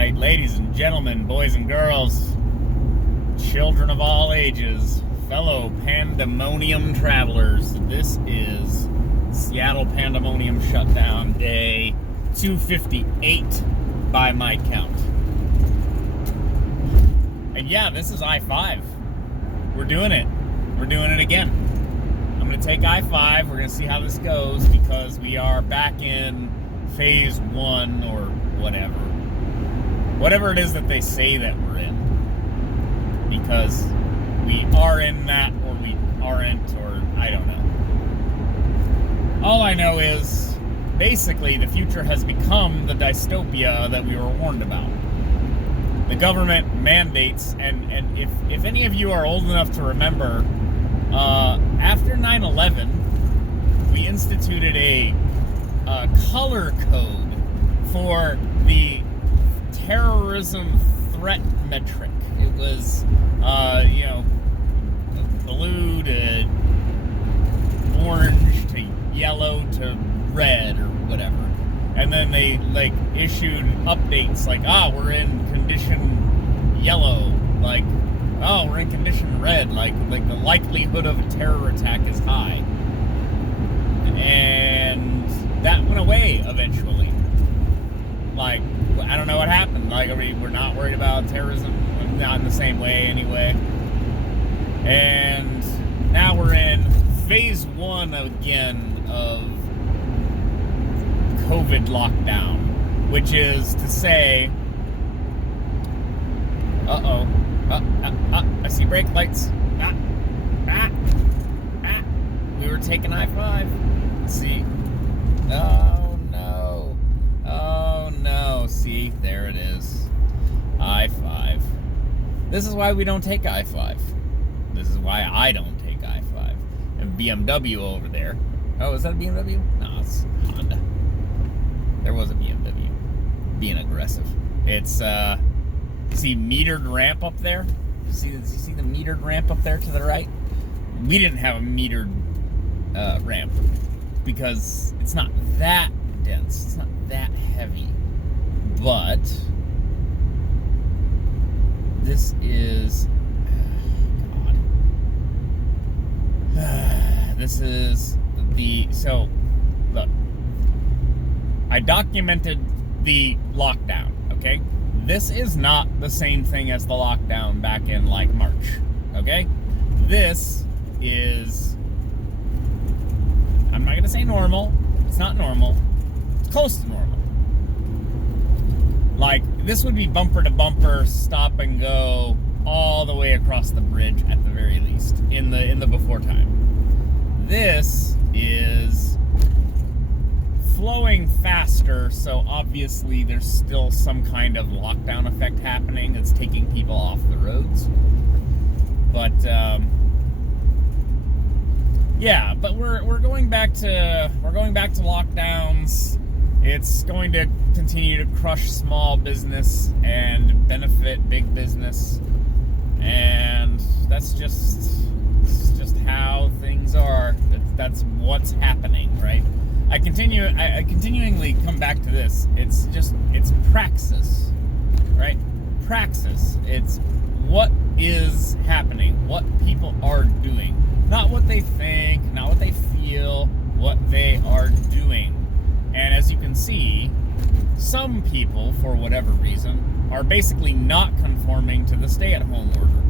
right, ladies and gentlemen, boys and girls, children of all ages, fellow Pandemonium travelers, this is Seattle Pandemonium Shutdown Day 258 by my count. And yeah, this is I-5. We're doing it. We're doing it again. I'm going to take I-5. We're going to see how this goes because we are back in phase 1 or whatever. Whatever it is that they say that we're in. Because we are in that or we aren't, or I don't know. All I know is basically the future has become the dystopia that we were warned about. The government mandates, and if any of you are old enough to remember, after 9/11, we instituted a color code for the terrorism threat metric. It was, blue to orange to yellow to red or whatever. And then they issued updates we're in condition yellow, we're in condition red, like the likelihood of a terror attack is high. And that went away eventually. I don't know what happened. We're not worried about terrorism, not in the same way anyway. And now we're in phase 1 again of COVID lockdown, which is to say, I see brake lights. We were taking I-5. Let's see. Oh no. See, there it is. I-5. This is why we don't take I-5. This is why I don't take I-5. And BMW over there. Oh, is that a BMW? No, it's Honda. There was a BMW. Being aggressive. It's, see metered ramp up there? You see the metered ramp up there to the right? We didn't have a metered ramp because it's not that dense. It's not that heavy. But this is this is so look, I documented the lockdown, okay? This is not the same thing as the lockdown back in March, okay? This is, I'm not gonna say normal. It's not normal. It's close to normal. This would be bumper to bumper, stop and go all the way across the bridge at the very least in the before time. This is flowing faster, so obviously there's still some kind of lockdown effect happening that's taking people off the roads. But yeah, but we're going back to lockdowns. It's going to continue to crush small business and benefit big business, and that's just how things are. That's what's happening, right? I continually come back to this. It's praxis, right? Praxis. It's what is happening, what people are doing. Not what they think, not what they feel, what they are doing. And as you can see, some people, for whatever reason, are basically not conforming to the stay-at-home order.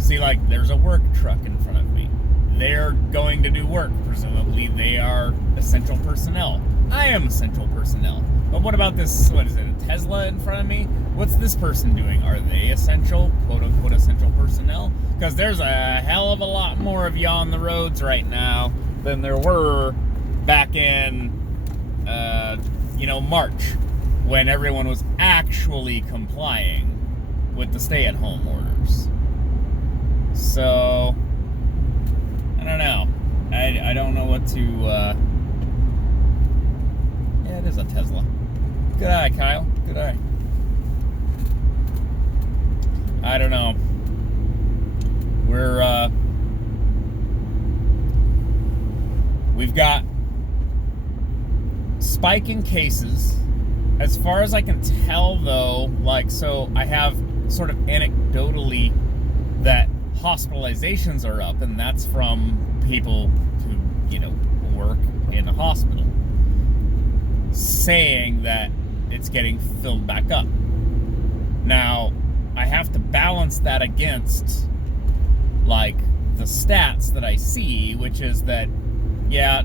See, there's a work truck in front of me. They're going to do work. Presumably, they are essential personnel. I am essential personnel. But what about this, what is it, a Tesla in front of me? What's this person doing? Are they essential, quote-unquote essential personnel? Because there's a hell of a lot more of you on the roads right now than there were back in, March, when everyone was actually complying with the stay-at-home orders. So, I don't know. I don't know what to, yeah, it is a Tesla. Good eye, Kyle. Good eye. I don't know. We've got spiking cases As far as I can tell, though, like, so I have sort of anecdotally that hospitalizations are up, and that's from people who, work in a hospital, saying that it's getting filled back up. Now, I have to balance that against, like, the stats that I see, which is that, yeah,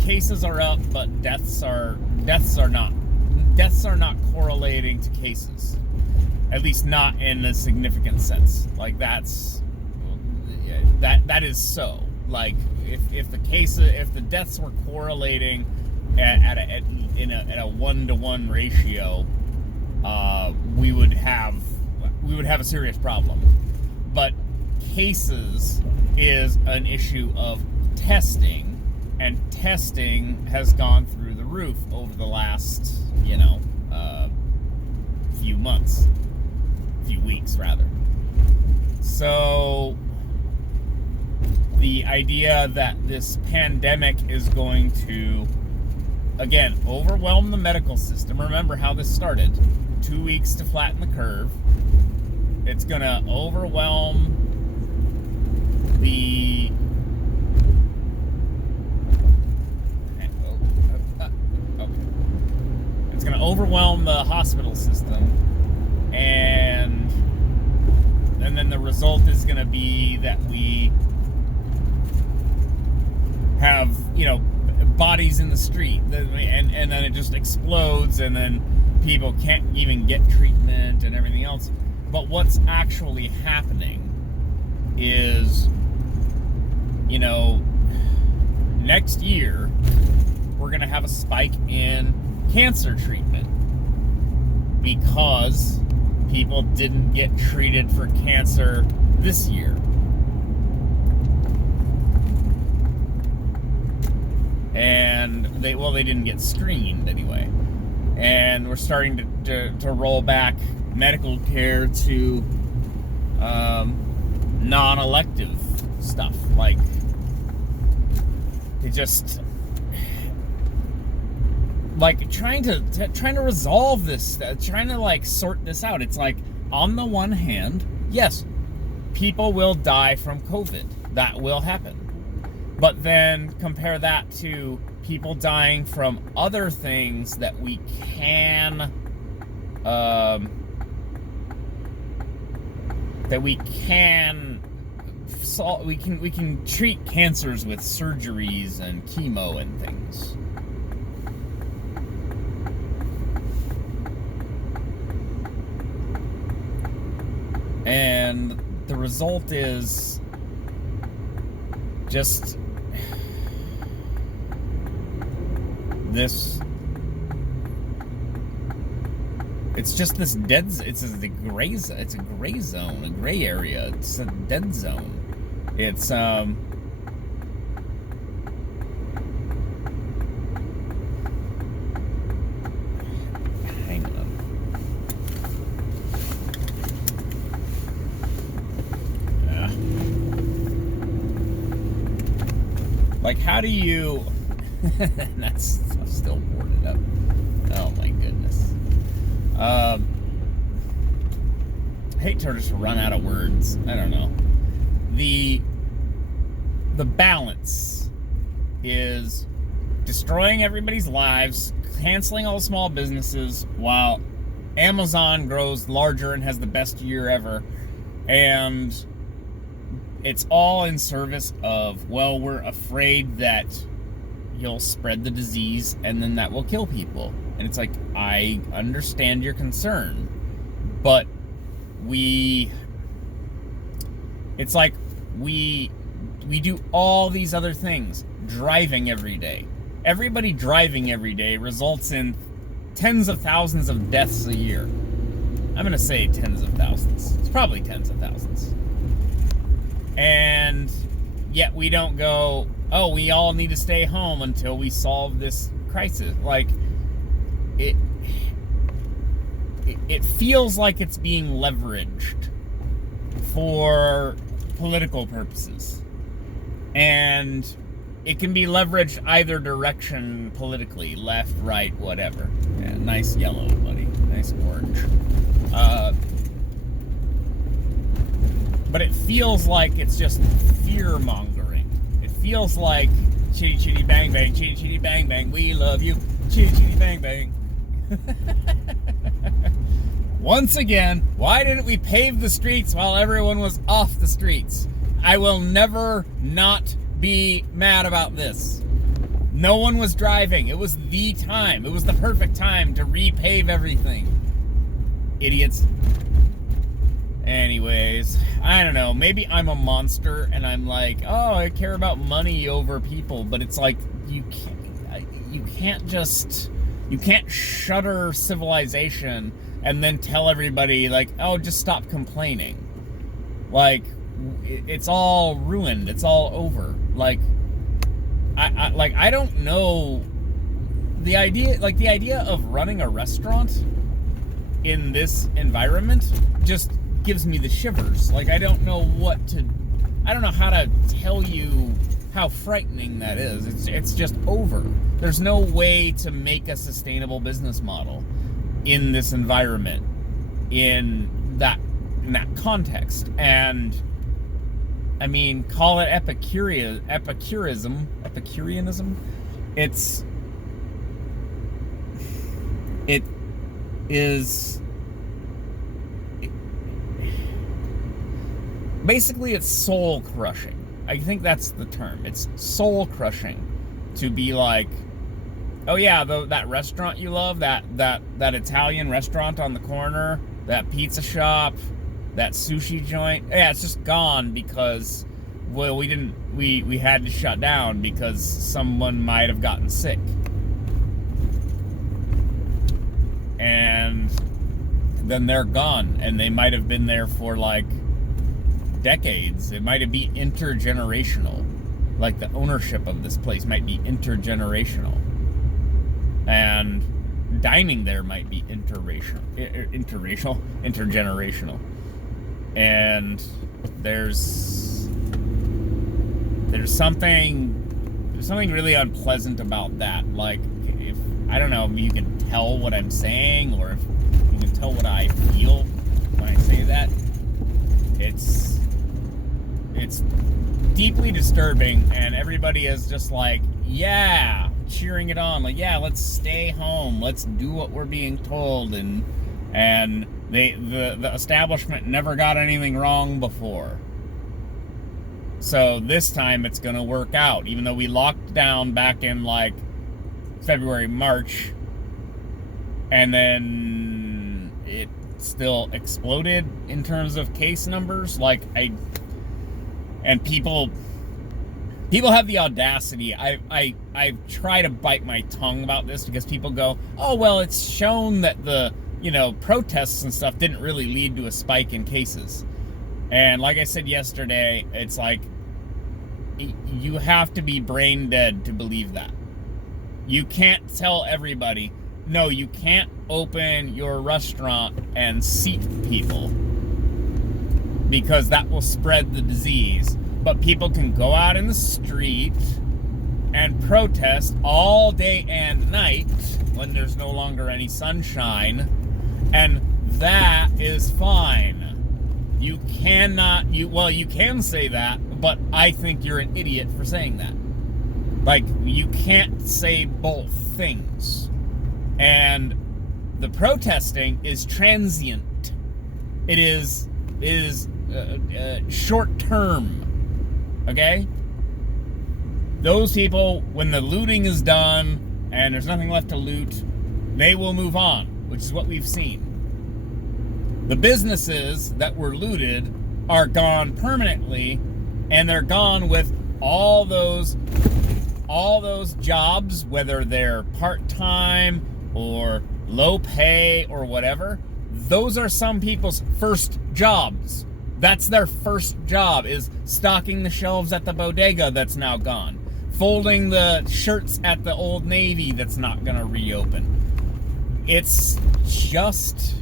cases are up, but deaths are not correlating to cases, at least not in a significant sense. Like, that is so. Like, if the deaths were correlating at a 1-to-1 ratio, we would have a serious problem. But cases is an issue of testing, and testing has gone through the roof over the last, few weeks rather. So the idea that this pandemic is going to, again, overwhelm the medical system. Remember how this started. 2 weeks to flatten the curve. It's going to overwhelm the it's going to overwhelm the hospital system, and then the result is going to be that we have, bodies in the street, and then it just explodes, and then people can't even get treatment and everything else. But what's actually happening is, next year we're going to have a spike in cancer treatment because people didn't get treated for cancer this year. And they didn't get screened anyway. And we're starting to roll back medical care to non-elective stuff. Like, it just, like, trying to resolve this, trying to sort this out. It's like, on the one hand, yes, people will die from COVID. That will happen. But then compare that to people dying from other things that we can solve. We can treat cancers with surgeries and chemo and things. And the result is just this. It's just this dead. It's a gray zone, a gray area. It's a dead zone. It's hang on. Yeah. Like, how do you? That's still boarded up. Oh my goodness. I hate to just run out of words. I don't know. The balance is destroying everybody's lives, canceling all small businesses, while Amazon grows larger and has the best year ever. And it's all in service of, well, we're afraid that you'll spread the disease and then that will kill people. And it's like, I understand your concern, but we do all these other things. Driving every day. Everybody driving every day results in tens of thousands of deaths a year. I'm going to say tens of thousands. It's probably tens of thousands. And yet we don't go, oh, we all need to stay home until we solve this crisis. Like, it feels like it's being leveraged for political purposes. And it can be leveraged either direction politically, left, right, whatever. Yeah, nice yellow, buddy. Nice orange. But it feels like it's just fear-mongering. It feels like chitty chitty bang bang, chitty chitty bang bang, we love you, chitty chitty bang bang. Once again, why didn't we pave the streets while everyone was off the streets? I will never not be mad about this. No one was driving. It was the time. It was the perfect time to repave everything. Idiots. Anyways, I don't know. Maybe I'm a monster and I'm like, oh, I care about money over people. But it's like, you can't shutter civilization and then tell everybody, like, oh, just stop complaining. Like, it's all ruined. It's all over. Like, I don't know. The idea of running a restaurant in this environment just gives me the shivers. Like, I don't know how to tell you how frightening that is. It's just over. There's no way to make a sustainable business model in this environment, in that context. And I mean, call it Epicureanism. It is basically, it's soul crushing. I think that's the term. It's soul crushing to be like, oh yeah, that restaurant you love, that Italian restaurant on the corner, that pizza shop, that sushi joint, yeah, it's just gone because, well, we had to shut down because someone might have gotten sick. And then they're gone, and they might have been there for like decades. It might be intergenerational. Like, the ownership of this place might be intergenerational. And dining there might be intergenerational. And there's something really unpleasant about that. Like, if I don't know if you can tell what I'm saying, or if you can tell what I feel when I say that, it's deeply disturbing, and everybody is just like, yeah, cheering it on, like, yeah, let's stay home, let's do what we're being told, and the establishment never got anything wrong before. So this time it's gonna work out, even though we locked down back in like February, March, and then it still exploded in terms of case numbers. Like, and people have the audacity. I try to bite my tongue about this because people go, oh, well, it's shown that the, protests and stuff didn't really lead to a spike in cases. And like I said yesterday, it's like, you have to be brain dead to believe that. You can't tell everybody, no, you can't open your restaurant and seat people because that will spread the disease. But people can go out in the street and protest all day and night when there's no longer any sunshine, and that is fine. You can say that, but I think you're an idiot for saying that. Like, you can't say both things. And the protesting is transient. It is short term. Okay? Those people, when the looting is done and there's nothing left to loot, they will move on, which is what we've seen. The businesses that were looted are gone permanently, and they're gone with all those jobs, whether they're part-time or low pay or whatever. Those are some people's first jobs. That's their first job, is stocking the shelves at the bodega that's now gone. Folding the shirts at the Old Navy that's not going to reopen. It's just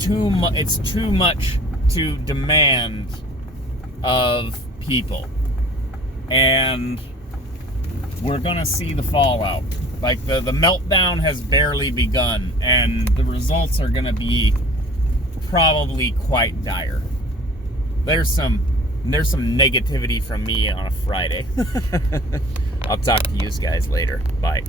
too much to demand of people. and we're gonna see the fallout. Like the meltdown has barely begun, and the results are gonna be probably quite dire. There's some negativity from me on a Friday. I'll talk to you guys later. Bye.